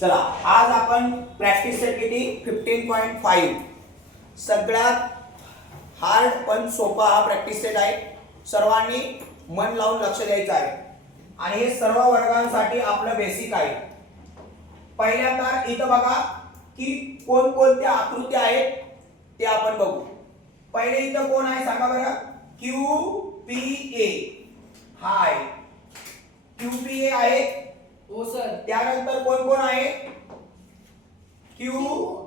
चला आज आपण प्रॅक्टिस सेट किती 15.5 सगळ्यात हार्ड पण सोपा हा प्रॅक्टिस सेट आहे. सर्वांनी मन लावून लक्ष द्यायचं आहे आणि हे सर्व वर्गांसाठी आपलं बेसिक आहे. पहिल्यांदा इथं बघा की कोणकोणत्या आकृत्या आहेत ते आपण बघू. पहिले इथं कोण आहे सांगा बरं. QPA हाय QPA आहे. हो सर. त्यानंतर कोण कोण आहे QRCA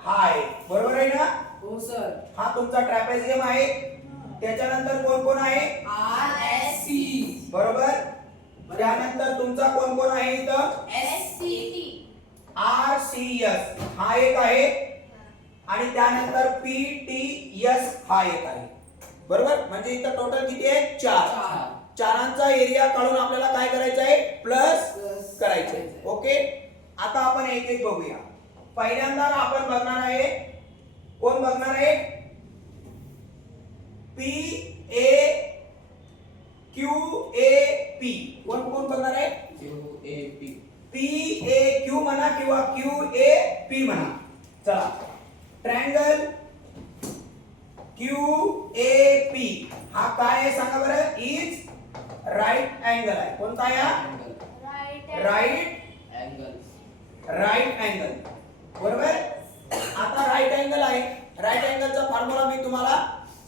हाय बरोबर आहे ना. हो सर. हा तुमचा ट्रॅपेझियम आहे. त्याच्यानंतर कोण कोण आहे RSC बरोबर. त्यानंतर तुमचा कोण कोण आहे इथं SCT RCS हा एक आहे आणि त्यानंतर PTS हा एक आहे बरोबर. म्हणजे इथं टोटल किती आहे 4. चारांचा एरिया काढून आपल्याला काय करायचं आहे प्लस करायचं आहे. ओके आता आपण एक एक बघूया. पहिल्यांदा आपण बघणार आहे कोण बघणार आहे PAQAP कोण कोण बघणार आहे PAQ म्हणा किंवा QAP म्हणा. चला ट्रायंगल QAP हा काय आहे सांगा बरं. इज राईट अँगल आहे. कोणता आहे राईट अँगल बरोबर. आता राईट अँगल आहे. राईट अँगलचा फॉर्म्युला मी तुम्हाला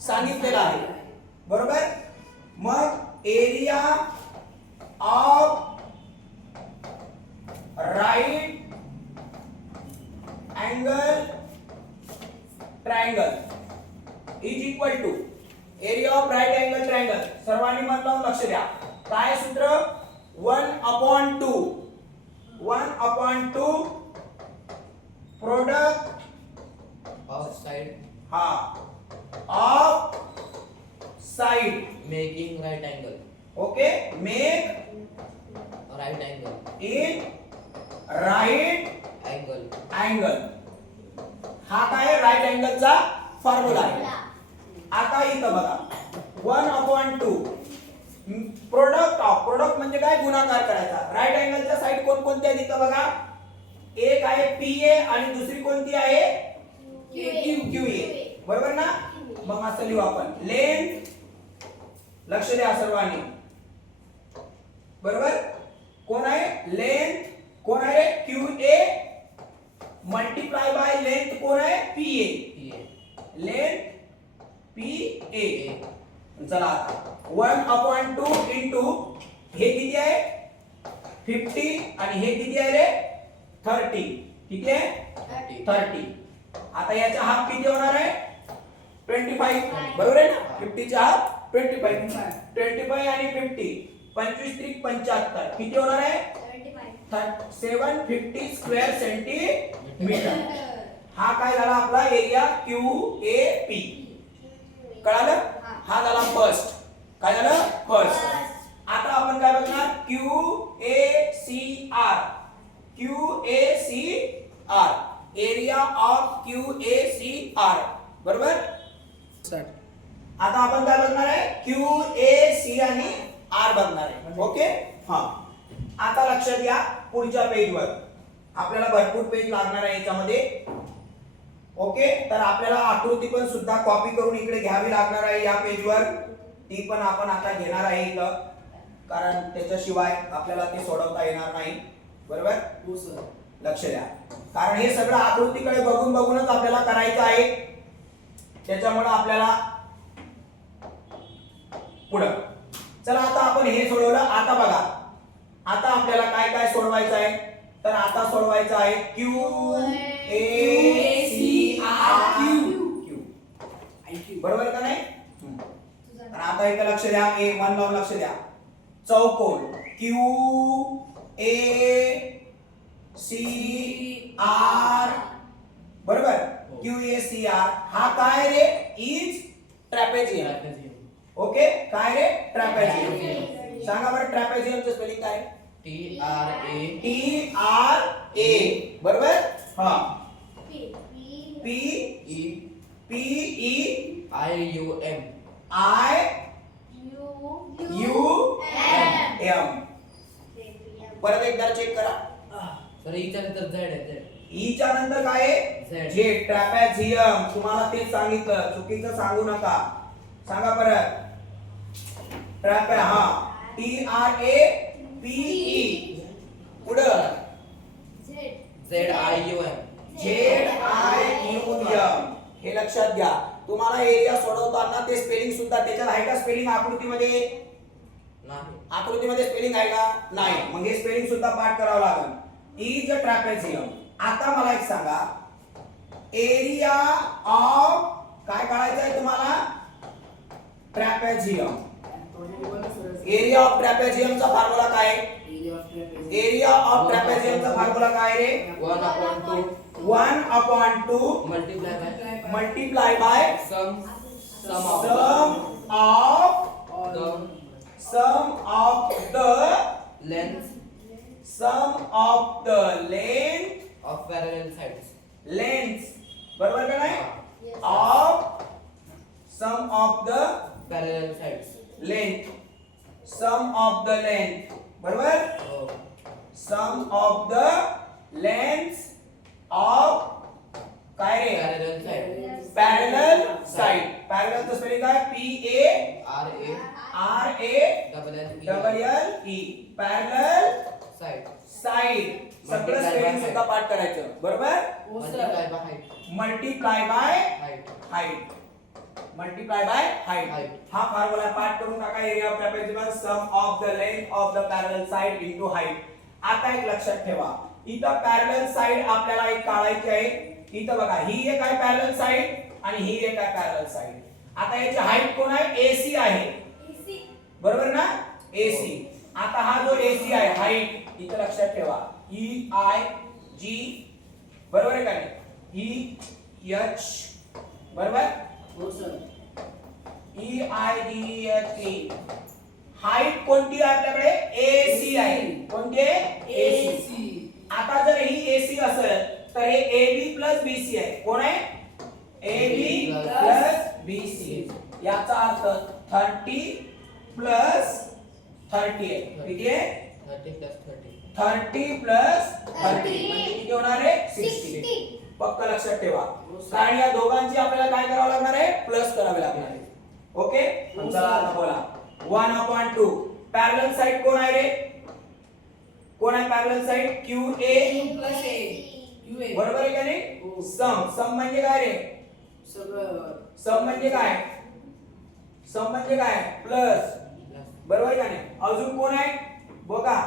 सांगितलेला आहे बरोबर. मग area of right angle triangle is equal to area of right angle triangle. सर्वांनी मन लावून लक्ष द्या. काय सूत्र 1/2 प्रोडक्ट ऑफ साइड हा of side making right angle. Okay make right angle in right angle. Angle हा काय राईट अँगलचा फॉर्म्युला आहे. आता इथं बघा 1/2 प्रोडक्ट म्हणजे काय गुणाकार करायचा. राईट अँगलच्या साइड कोणकोणत्या आहेत इथं बघा. एक आहे PA आणि दुसरी कोणती आहे QA बरोबर ना. मग असं लिहू आपण लेंथ लक्ष द्या सर्वांनी बरोबर. कोण आहे लेंथ कोण आहे QA मल्टीप्लाय बाय लेंथ कोण आहे PA लेंथ PA. चला आता 1/2 इंटू हे किती आहे 50 आणि हे किती आहे रे 30. किती आहे 30. आता याचा हाफ किती होणार आहे 25 बरोबर आहे ना. 50 चा हाफ 25 आणि 50 25 3 75 किती होणार आहे 750 स्क्वेअर सेंटीमीटर. हा काय झाला आपला एरिया QAP कळालं. हा झाला फर्स्ट. काय झालं फर्स्ट. आता आपण काय बघणार QACR एरिया ऑफ QACR बरोबर. आता आपण काय बघणार आहे QAC आणि R बघणार आहे. ओके हा आता लक्ष द्या पुढच्या पेजवर आपल्याला भरपूर पेज लागणार आहे याच्यामध्ये. ओके तर आपल्याला आकृती पण सुद्धा कॉपी करून इकडे घ्यावी लागणार आहे या पेजवर. ती पण आपण आता घेणार आहे इथं कारण त्याच्याशिवाय आपल्याला ते सोडवता येणार नाही बरोबर. हो सर. लक्ष द्या कारण हे सगळं आकृतीकडे बघूनच आपल्याला करायचं आहे. त्याच्यामुळे आपल्याला पुढं चला आता आपण हे सोडवलं. आता बघा आता आपल्याला काय काय सोडवायचं आहे. तर आता सोडवायचं आहे QACRQ बरोबर का नाही. तर आता इथे लक्ष द्या. एक मन लावून लक्ष द्या. चौकोन QACR बरोबर. QACR हा काय रे इज ट्रॅपेझियम. ओके काय रे ट्रॅपेझियम. सांगा बरं ट्रॅपेझियमचं स्पेलिंग काय TRA बरोबर. हा PEIUM परत एकदा चेक करा. सर ईच्या नंतर झेड आहे झेड. ईच्या नंतर काय आहे? Z. झेड. ट्रॅपेझियम. तुम्हाला तेच सांगितलं, चुकीचं सांगू नका. सांगा परत. हा TRAPE. पुढं ZIUM. ZIUM. हे लक्षात घ्या. तुम्हाला एरिया सोडवताना ते स्पेलिंग सुद्धा त्याच्यात आहे का? स्पेलिंग आकृतीमध्ये? नाही. आकृतीमध्ये स्पेलिंग आहे का? नाही. मग हे स्पेलिंग सुद्धा पाठ करावं लागेल. Is trapezium. आता मला एक सांगा, एरिया ऑफ काय काढायचं आहे तुम्हाला? ट्रॅपेझियम. एरिया ऑफ ट्रॅपेझियमचा फॉर्म्युला काय? एरिया ऑफ ट्रॅपेझियमचा फॉर्म्युला काय रे? 1/2 1/2 multiply by sum of the length of parallel sides. lengths. बरोबर का नाही? of sum of the parallel sides. length. sum of the length. बरोबर? हो. sum of the lengths of काय रे? Parallel side. parallel side. parallel चं spelling काय? PARALLE. parallel साइड. side. सगळं स्पेलिंग सुद्धा पाठ करायचं. बरोबर? Multiply by height. Multiply by height. Height. Multiply by height. Height. हा फॉर्म्युला पाठ करून टाका. Area of trapezium sum of the length of the parallel side into height. आता एक लक्षात ठेवा, इथं पॅरलल साइड आपल्याला एक काढायची आहे. इथं बघा, ही एक आहे पॅरलल साइड आणि ही एक आहे पॅरलल साइड. आता याची हाईट कोण आहे? AC आहे. बरोबर ना? AC. आता हा जो AC आहे हाईट, इथं लक्षात ठेवा, EIG. बरोबर आहे का नाही? EH. बरोबर? EIGHT. हाईट कोणती आहे आपल्याकडे? AC आहे. कोणती आहे? AC. आता जर ही AC असेल तर हे AB प्लस BC आहे. कोण आहे? AB plus BC. याचा अर्थ 30 प्लस 30 आहे. किती आहे? 30 + 30. 30 प्लस 30 म्हणजे किती होणार आहे? 60. पक्का लक्षात ठेवा. कारण या दोघांची आपल्याला काय करावं लागणार आहे? प्लस करावे लागणार आहे. ओके? चला आता बोला. 1/2. पॅरलल साइड कोण आहे रे? कोण आहे पॅरलल साइड? QA. बरोबर आहे का नाही? सम म्हणजे काय रे? सम म्हणजे काय? सम म्हणजे काय? प्लस. बरोबर आहे का नाही? अजून कोण आहे? बघा,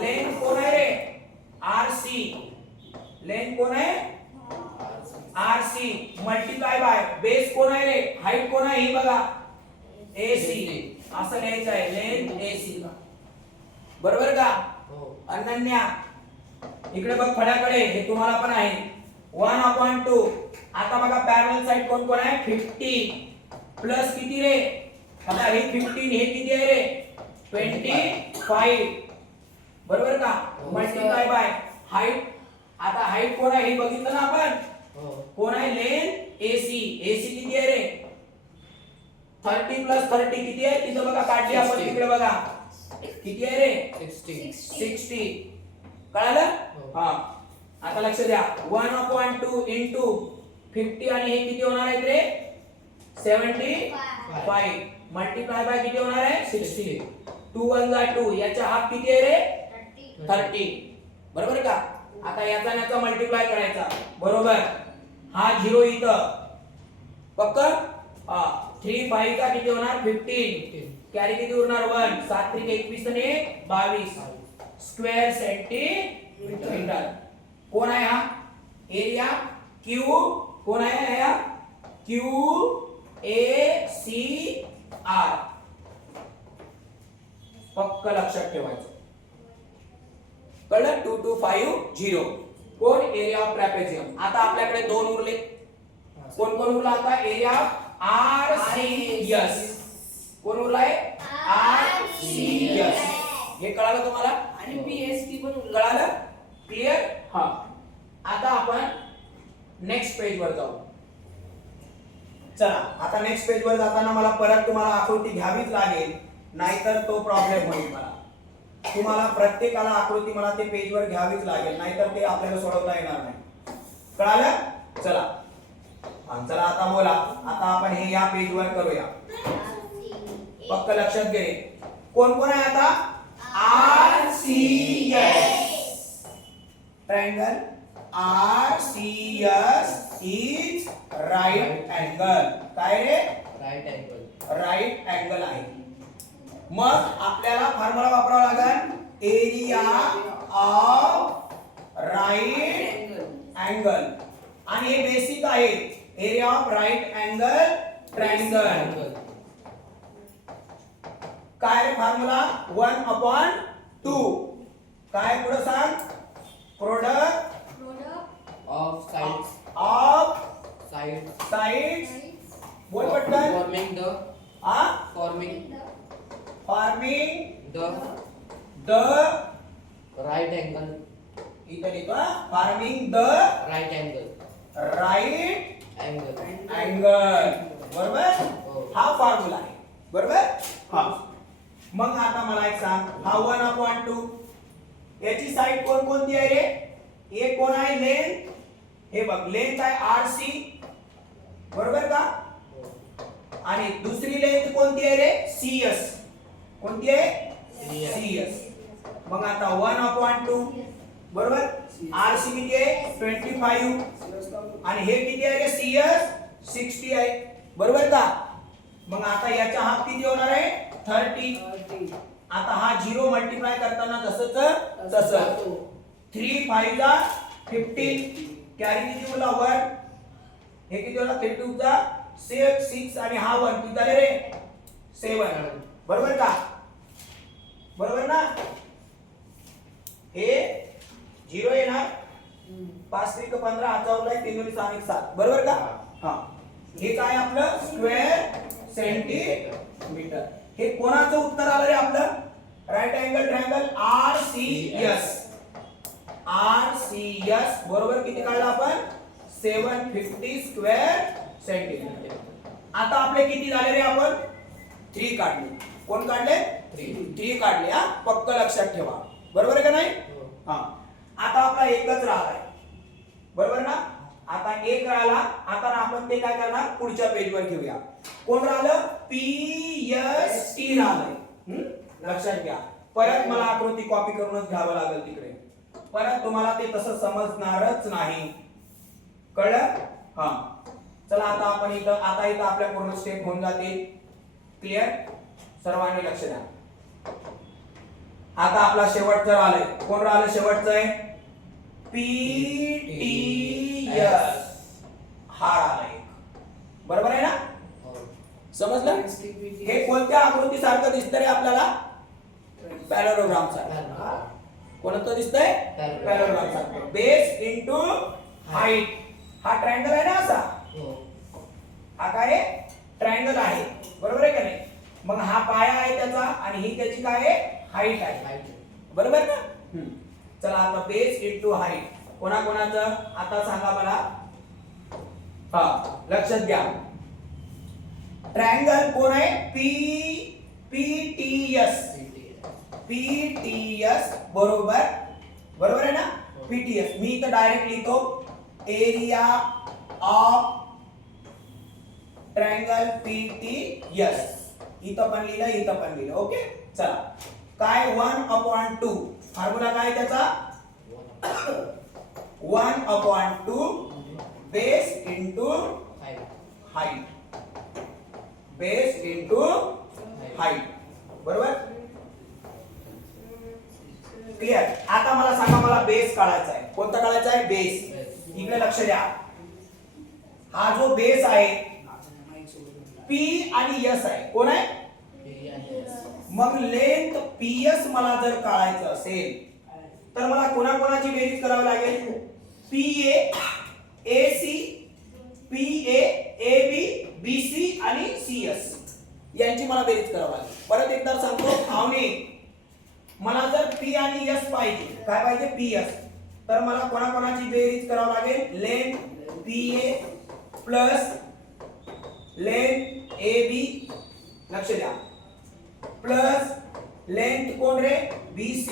लेंथ कोण आहे रे? RC. लेंथ कोण आहे? RC. मल्टिप्लाय बाय बेस कोण आहे रे? हाईट कोण आहे? ही बघा, AC. असं लिहायचं आहे, लेंथ AC. बरोबर का? हो. अनन्या इकडे बघ फळ्याकडे, हे तुम्हाला पण आहे. 1/2. आता बघा पॅरलल साइड कोण कोण आहे? 50 प्लस किती रे? आता हे 15, हे किती आहे रे? 25. बरोबर का? Multiply by height. आता हाईट कोण आहे हे बघितलं ना आपण? हो. कोण आहे? Length AC. AC किती आहे रे? 30 प्लस 30 किती आहे? तिथं बघा काढली आपण, तिकडे बघा किती आहे रे? 60. कळालं? हो. हा. आता लक्ष द्या, 1/2 इंटू 50 आणि हे किती होणार आहेत रे? 75. मल्टिप्लाय बाय किती होणार आहे? 60. 2 1 जा 2. याचा हाफ किती आहे रे? 30. बरोबर का? आता याचा आणि याचा मल्टिप्लाय करायचा. बरोबर. हा 0 इथं. पक्का? हा. 3 5 का किती होणार? 15. कॅरी किती उरणार? 1. 7 3 21 आणि 22 स्क्वेअर सेंटीमीटर. कोण आहे हा? Area Q. कोण आहे हा? QACR. पक्क लक्षात ठेवायचं. कळलं? 2250. कोण? Area of trapezium. आता आपल्याकडे दोन उरले. कोण कोण उरला आता? Area RCS. कोण उरलाय? RCS. हे कळालं तुम्हाला? आणि PST पण कळालं? क्लिअर? हा. आता आपण नेक्स्ट पेज वर जाऊ. चला, आता नेक्स्ट पेज वर जाताना मला परत तुम्हाला आकृती घ्यावीच लागेल, नाहीतर तो प्रॉब्लेम होईल मला. तुम्हाला प्रत्येकाला आकृती मला ते पेजवर घ्यावीच लागेल, नाहीतर ते आपल्याला सोडवता येणार नाही. कळालं? चला चला आता बोला. आता आपण हे या पेजवर करूया. पक्क लक्षात घे. कोण कोण आहे आता? RCS triangle. RCS is right angle. काय रे? Right angle. राईट अँगल आहे. मग आपल्याला फॉर्म्युला वापरावा लागेल, एरिया ऑफ राईट अँगल. आणि हे बेसिक आहे, area of right angle triangle. काय फॉर्म्युला? 1/2. काय पुढे सांग? Product of sides. Of sides. Sides. बोल पटकन. Forming the. Forming the the right angle. इथं लिहितो. Forming the right angle. Right angle. Angle. बरोबर? हो. हा फॉर्म्युला आहे. बरोबर? हा. मग आता मला एक सांग, हा 1/2 याची साइड कोण कोणती आहे रे? एक कोण आहे? लेंथ. हे बघ, लेंथ आहे RC. बरोबर का? आणि दुसरी लेंथ कोणती आहे रे? CS. कोणती आहे? CS. मग आता 1/2 बरोबर. RC किती आहे? 25. आणि हे किती आहे रे? CS 60 आहे. बरोबर का? मग आता याचा हाफ किती होणार आहे? 30. आता हा 0 मल्टिप्लाय करताना तसंच तसं. 3 5 जा 15. कॅरी किती उरला? 1. हे किती होणार? 3 2 जा 6 आणि हा 1 किती झाले रे? 7. बरोबर का? बरोबर ना? हे 0 येणार. 5 3 15 हाचा उरलाय 3 2 6 7. बरोबर का? हा. हे काय आपलं? Square centimetre. हे कोणाचं उत्तर आलं रे आपलं? Right angle triangle RCS. RCS बरोबर किती काढलं आपण? 750 स्क्वेअर सेंटीमीटर. आता आपले किती झाले रे? आपण 3 काढले. कोण काढले? 3 काढले. हा, पक्क लक्षात ठेवा. बरोबर आहे का नाही? हा. आता आपला एकच राहिलाय. बरोबर ना? आता एक राहिला. आता आपण ते काय करणार? पुढच्या पेजवर घेऊया. कोण राहिलं? PST राहिलंय. लक्षात घ्या. परत मला आकृती कॉपी करूनच घ्यावं लागेल तिकडे. परत तुम्हाला ते तसं समजणारच नाही. कळलं? हा. चला आता आपण इथं आपल्या पूर्ण स्टेप होऊन जातील. क्लिअर? सर्वांनी लक्ष द्या. आता आपला शेवटचं राहिलंय. कोण राहिलं शेवटचं आहे? PTS. हा राहिलाय. बरोबर आहे ना? समजलं? हे कोणत्या आकृती सारखं दिसतं रे आपल्याला? पॅरालोग्राम सारखं. कोणतं दिसतंय? पॅरालोग्राम सारखं. Base into height. हा ट्रायंगल आहे ना असा? हा काय? ट्रायंगल आहे. बरोबर आहे का नाही? मग हा पाया आहे त्याचा आणि ही त्याची काय आहे? हाईट आहे. बरोबर ना? चला आता बेस इनटू हाईट कोणाकोणाचं आता सांगा मला. हा, लक्षात घ्या. ट्रायंगल कोण आहे? PTS. PTS बरोबर. बरोबर आहे ना? PTS. मी इथं डायरेक्ट लिहितो एरिया ऑफ ट्रायंगल PTS. इथं पण लिहिलं, इथं पण लिहिलं. ओके. चला काय? 1/2 फॉर्म्युला काय त्याचा? 1/2 base into height. Base into height. बरोबर? क्लिअर? आता मला सांगा, मला बेस काढायचा आहे. कोणता काढायचा आहे? बेस. इकडे लक्ष द्या. हा जो बेस आहे P आणि S आहे. कोण आहे? मग लेंथ PS मला जर काढायचं असेल तर मला कोणाकोणाची बेरीज करावी लागेल? PA, AC, PA, AB, BC आणि CS यांची मला बेरीज करावी लागेल. परत एकदा सांगतो, आवने मला जर P आणि S पाहिजे. काय पाहिजे? PS. तर मला कोणाकोणाची बेरीज करावी लागेल? Length PA plus length AB. लक्ष द्या. प्लस लेंथ कोण रे BC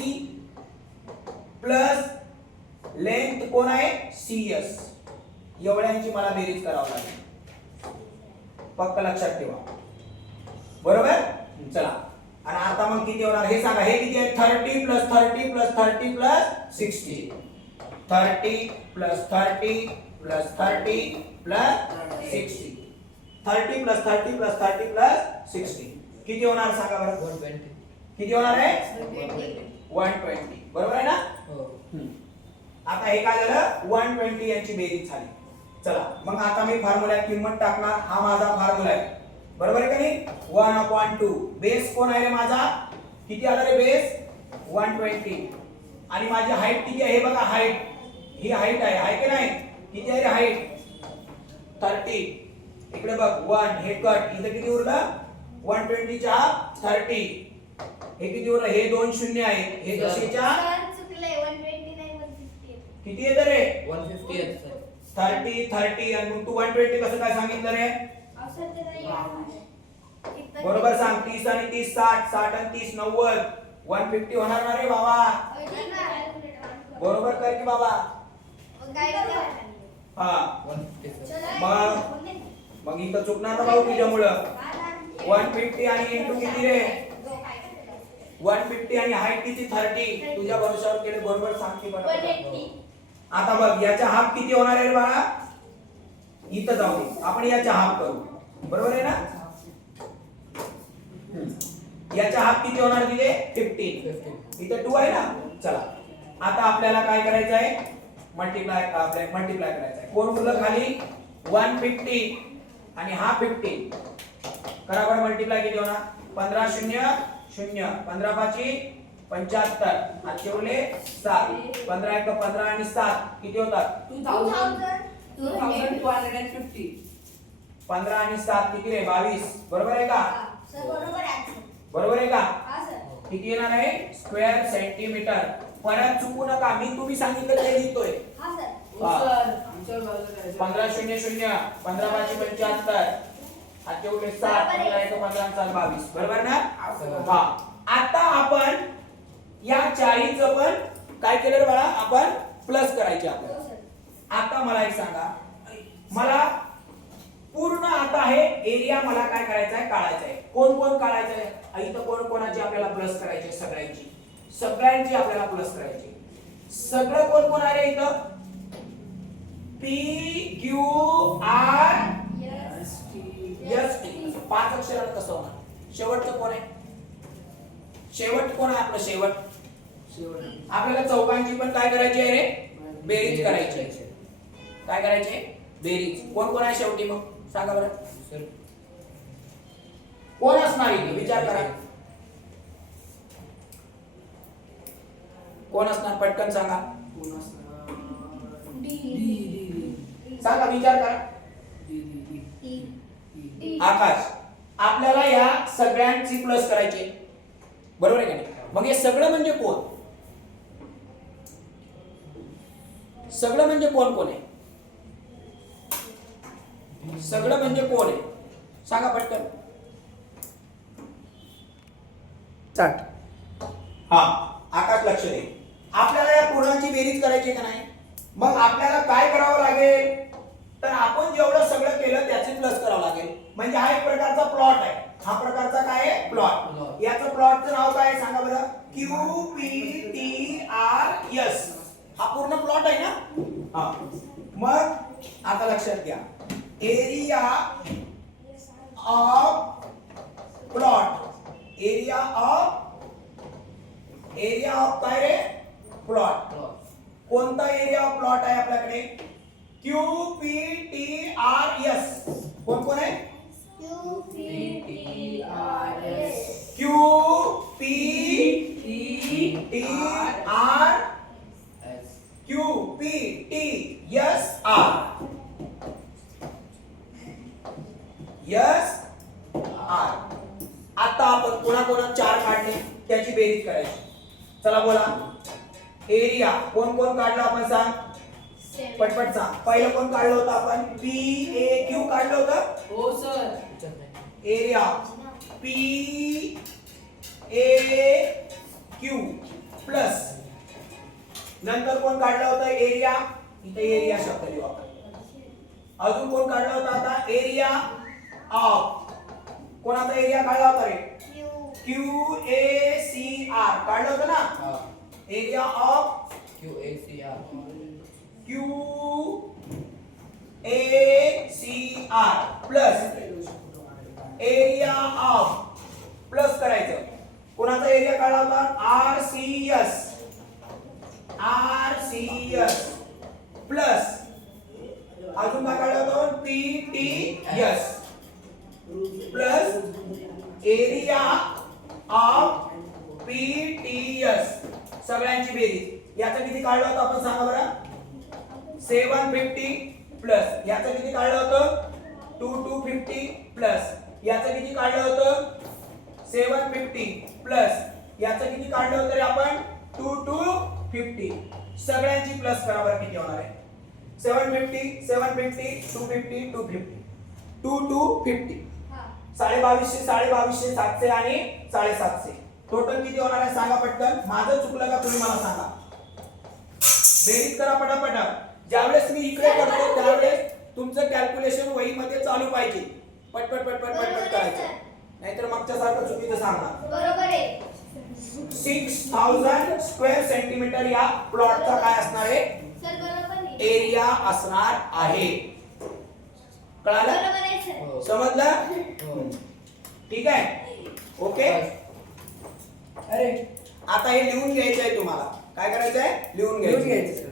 प्लस लेंथ कोण आहे CS, एवढ्यांची मला बेरीज करावी लागेल, पक्क लक्षात ठेवा. बरोबर. चला आणि आता मग किती होणार हे सांगा. हे किती आहे 30 plus 30 plus 30 plus 60, 30 plus 30 plus 30 plus 60, 30 plus 30 plus 30 plus 60 किती होणार सांगा बरं. 120. किती होणार आहे 120. 120. बरोबर आहे ना. हो. आता हे काय झालं 120 यांची बेरीज झाली. चला मग आता मी फॉर्म्युल्यात किंमत टाकणार. हा माझा फॉर्म्युला आहे. बरोबर आहे का नाही. 1/2 बेस कोण आहे रे माझा, किती आला रे बेस 120 आणि माझी हाईट किती आहे हे बघा. हाईट ही हाईट आहे की नाही. किती आहे रे हाईट 30. इकडे बघ 1 हे कट, इथे किती उरलं 120 च्या 30. हे किती उरलं, हे दोन शून्य आहेत, हे जसेच्या सर चुकले 120 नाही 150. किती येतं रे 150 आहेत सर. 30 30 आणि मग तू 120 कसं काय सांगितलं रे. औषध ते नाही आहे. बरोबर सांग. 30 आणि 30 60, 60 आणि 30 90, 150 होणार ना रे बाबा. बरोबर कर की बाबा. काय हा 150 सर. मग इथं चुकणार ना भाऊ तुझ्यामुळं. 150 आणि इंटू किती रे 150 आणि हाईट किती 30. तुझ्या भरोशावर केले. बरोबर सांग की बरोबर. 180. आता बघ याचा हाफ किती होणार आहे रे बाळा. इथं जाऊ दे आपण याचा हाफ करू. बरोबर आहे ना. याचा हाफ किती होणार दिले 15. इथं 2 आहे ना. चला आता आपल्याला काय करायचं आहे मल्टिप्लाय करायचं आहे. कोण उरलं खाली 150 आणि हा 15. करा बरं मल्टिप्लाय किती होणार 15 0 0 15 5 75 आणि उरले 7. 15 1 15 आणि 7 किती होतात 2250. 15 आणि 7 किती रे 22. बरोबर आहे का. सर बरोबर आहे. बरोबर आहे का. हा सर. किती येणार आहे स्क्वेअर सेंटीमीटर. परत चुकू नका मी तुम्ही सांगितलं ते लिहितोय. हा सर. हा. सर आमच्या बाजूला 15 0 0 15 5 75 आता उरले 7 15 1 15 आणि 7 22. बरोबर ना. हा आता आपण या चारीचं पण काय केलं रे बाळा आपण प्लस करायचे आपल्याला. हो सर. आता मला एक सांगा मला पूर्ण आता हे एरिया मला काय करायचा आहे काढायचा आहे. कोण कोण काढायचं आहे इथं कोण कोणाची आपल्याला प्लस करायचे सगळ्यांची आपल्याला प्लस करायची. सगळं कोण कोण आहे रे इथं P Q R S T. 5 अक्षरात कसं होणार. शेवटचं कोण आहे शेवट कोण आहे आपलं शेवट. आपल्याला चौकांची पण काय करायची आहे रे बेरीज करायची आहे. काय करायचे बेरीज. कोण कोण आहे शेवटी मग सांगा बरं सर कोण असणार इथे विचार करा. कोण असणार पटकन सांगा. सांगा विचार करा. आकाश. आपल्याला या सगळ्यांची प्लस करायचे. बरोबर आहे का नाही. मग हे सगळं म्हणजे कोण. सगळं म्हणजे कोण कोण आहे. सगळं म्हणजे कोण आहे सांगा पटकन. स्टार्ट. हा आकाश लक्ष दे. आपल्याला या पूर्णांची बेरीज करायची का नाही. मग आपल्याला काय करावं लागेल तर आपण जेवढं सगळं केलं त्याचे प्लस करावं लागेल. म्हणजे हा एक प्रकारचा प्लॉट आहे. हा प्रकारचा काय आहे प्लॉट. याचं प्लॉटचं नाव काय आहे सांगा बरं QPTRS. हा पूर्ण प्लॉट आहे ना. हा मग आता लक्षात घ्या area of plot. Area of काय रे प्लॉट. कोणता एरिया ऑफ प्लॉट आहे आपल्याकडे QPTRS. कोण कोण आहे QPTR. आता आपण कोणा चार काढले त्याची बेरीज करायची. चला बोला एरिया कोण कोण काढलं आपण सांग पटपट सांग. पहिलं कोण काढलं होतं आपण PAQ काढलं होतं. हो सर. एरिया P ए क्यू प्लस नंतर कोण काढला होता एरिया इथे एरिया शब्द लिहू आपण अजून कोण काढला होता आता एरिया ऑफ कोणाचा एरिया काढला होता रे क्यू ए सी आर काढलं होतं ना area of QACR. Q A C R plus area of plus करायचं कोणाचा एरिया काढला होता आर सी एस प्लस अजून काय काढलं होतं P T S plus area of P T S सगळ्यांची बेरीज याचं किती काढलं होतं आपण सांगा बरं 750 प्लस याचं किती काढलं होतं 2250 प्लस याचं किती काढलं होतं 750 प्लस याचं किती काढलं होतं रे आपण 2250 सगळ्यांची प्लस करा बरं किती होणार आहे 750 250 250 2250 2250 2250 700 आणि 750 टोटल किती होणार आहे सांगा पटकन माझं चुकलं का तुम्ही मला सांगा बेरीज करा पटापट ज्यावेळेस मी इकडे करतो त्यावेळेस तुमचं कॅल्क्युलेशन वहीमध्ये चालू पाहिजे पटपट करायचं नाहीतर मागच्या सारखं चुकीचं सांगणार बरोबर आहे 6000 स्क्वेअर सेंटीमीटर या प्लॉटचा काय असणार आहे सर बरोबर आहे एरिया असणार आहे कळालं बरोबर आहे सर हो. समजलं ठीक आहे ओके अरे आता हे लिहून घ्यायचं आहे तुम्हाला काय करायचं आहे लिहून घ्यायचं